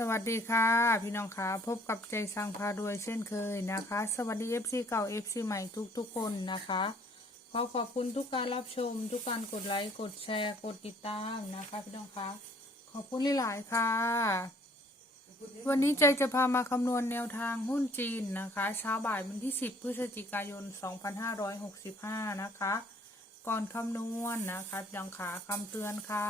สวัสดีค่ะ พี่น้องคะพบกับใจสังพาด้วยเช่นเคยนะคะ สวัสดี FC เก่า FC ใหม่ทุกๆคนนะคะ ขอขอบคุณทุกการรับชม ทุกการกดไลค์กดแชร์กดติดตามนะคะพี่น้องคะขอบคุณหลายๆค่ะ วันนี้ใจจะพามาคำนวณแนวทางหุ้นจีนนะคะเช้าบ่ายวันที่ 10 พฤศจิกายน 2565 นะคะ ก่อนคำนวณนะคะพี่น้องคะคำเตือนค่ะ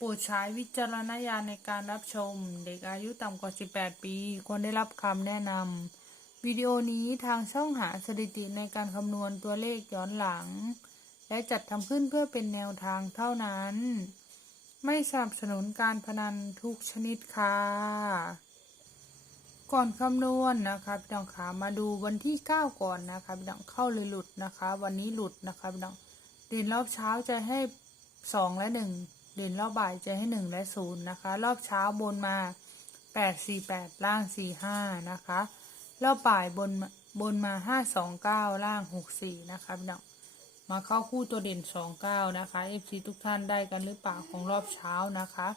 โปรดใช้วิจารณญาณในการรับชม เด็กอายุต่ำกว่า 18 ปี ควรได้รับคำแนะนำวิดีโอนี้ทางช่องหาสถิติในการคำนวณตัวเลขย้อนหลัง และจัดทำขึ้นเพื่อเป็นแนวทางเท่านั้น ไม่สนับสนุนการพนันทุกชนิดค่ะ ก่อนคำนวณนะคะพี่น้องขามาดูวันที่ 9 ก่อนนะคะพี่น้องเข้าเลยหลุดนะคะ วันนี้หลุดนะคะพี่น้องเด่นรอบเช้าจะให้ 2 และ 1 เด่นรอบบ่ายจะให้1และ0นย์นะคะ รอบเช้าบนมา8 4 8ล่าง4 5นะคะ รอบบ่ายบนบนมาบนมา5 2 9ล่าง6 4นะคะพี่น้องมาเข้าคู่ตัวเด่น2 9นะคะ FC ทุกท่านได้กันหรือเปล่าของรอบเช้านะคะ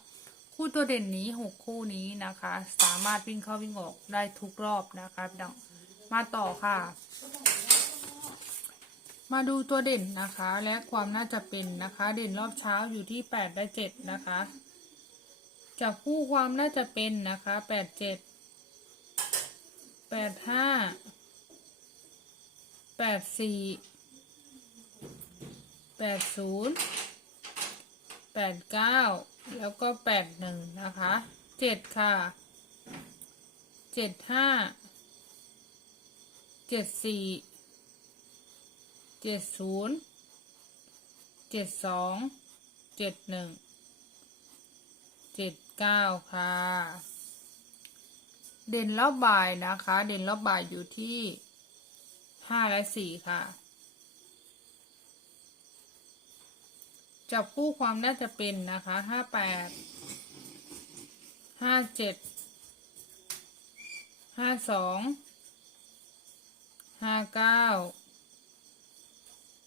คู่ตัวเด่นนี้6คู่นี้นะคะ สามารถวิ่งเข้าวิ่งออกได้ทุกรอบนะคะพี่น้องมาต่อค่ะ มาดูตัวเด่นนะคะ และความน่าจะเป็นนะคะ เด่นรอบเช้าอยู่ที่แปดและเจ็ดนะคะจับคู่ความน่าจะเป็นนะคะแปดเจ็ดแปดห้าแปดสี่แปดศูนย์แปดเก้าแล้วก็แปดหนึ่งนะคะเจ็ดค่ะเจ็ดห้าเจ็ดสี่ เจ็ดศูนย์เจ็ดสองเจ็ดหนึ่งเจ็ดเก้าค่ะ เด่นรอบบ่ายนะคะ เด่นรอบบ่ายอยู่ที่ห้าและสี่ค่ะ จับคู่ความน่าจะเป็นนะคะห้าแปดห้าเจ็ดห้าสองห้าเก้า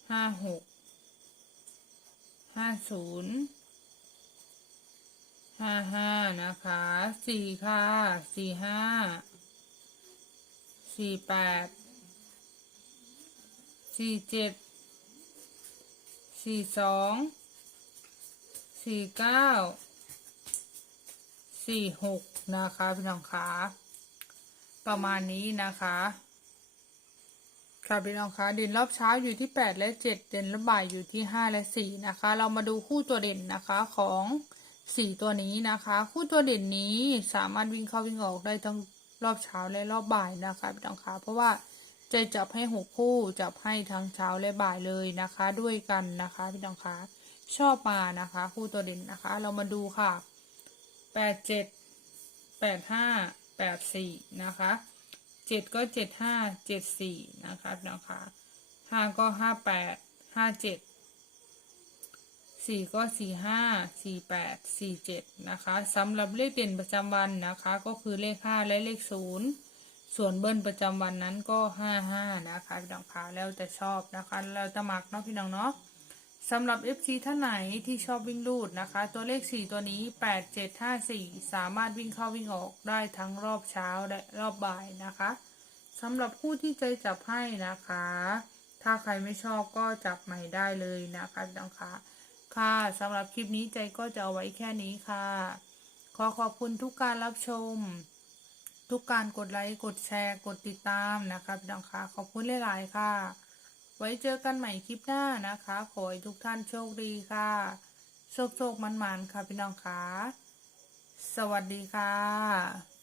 ห้าหกห้าศูนย์ห้าห้านะคะสี่ค่ะสี่ห้าสี่แปดสี่เจ็ดสี่สองสี่เก้าสี่หกนะคะพี่น้องคะประมาณนี้นะคะ ค่ะพี่น้องคะด่นรอบเช้าอยู่ที่ 8 และ 7 เด่นรอบบ่ายอยู่ที่ 5 และ 4 นะคะ เรามาดูคู่ตัวเด่นนะคะของ 4 ตัวนี้นะคะ คู่ตัวเด่นนี้สามารถวิ่งเข้าวิ่งออกได้ทั้งรอบเช้าและรอบบ่ายนะคะพี่น้องคะเพราะว่าจะจับให้ 6 คู่จับให้ทั้งเช้าและบ่ายเลยนะคะ ด้วยกันนะคะพี่น้องคะชอบมานะคะ คู่ตัวเด่นนะคะ เรามาดูค่ะ 8 7 8 5 8 4 นะคะ เจ็ดก็เจ็ดห้าเจ็ดสี่นะคะนะคะห้าก็ห้าแปดห้าเจ็ดสี่ก็สี่ห้าสี่แปดสี่เจ็ดนะคะสำหรับเลขเด่นประจำวันนะคะ ก็คือเลขห้าและเลขศูนย์ส่วนเบิ้ลประจำวันนั้นก็ห้าห้านะคะพี่น้องคะแล้วแต่ชอบนะคะ แล้วแต่มักเนาะพี่น้องเนาะ สำหรับ FC ท่านไหนที่ชอบวิ่งลูดนะคะ ตัวเลข 4 ตัวนี้ 8 7 5 4 สามารถวิ่งเข้าวิ่งออกได้ทั้งรอบเช้าและรอบบ่ายนะคะสำหรับผู้ที่ใจจับให้นะคะ ถ้าใครไม่ชอบก็จับใหม่ได้เลยนะคะพี่น้องคะค่ะสำหรับคลิปนี้ใจก็จะเอาไว้แค่นี้ค่ะ ขอขอบคุณทุกการรับชม ทุกการกดไลค์กดแชร์ กดติดตามนะคะพี่น้องคะขอบคุณหลาย ๆ ค่ะ ไว้เจอกันใหม่คลิปหน้านะคะ ขอให้ทุกท่านโชคดีค่ะ โชคโชคมันๆค่ะพี่น้องคะสวัสดีค่ะ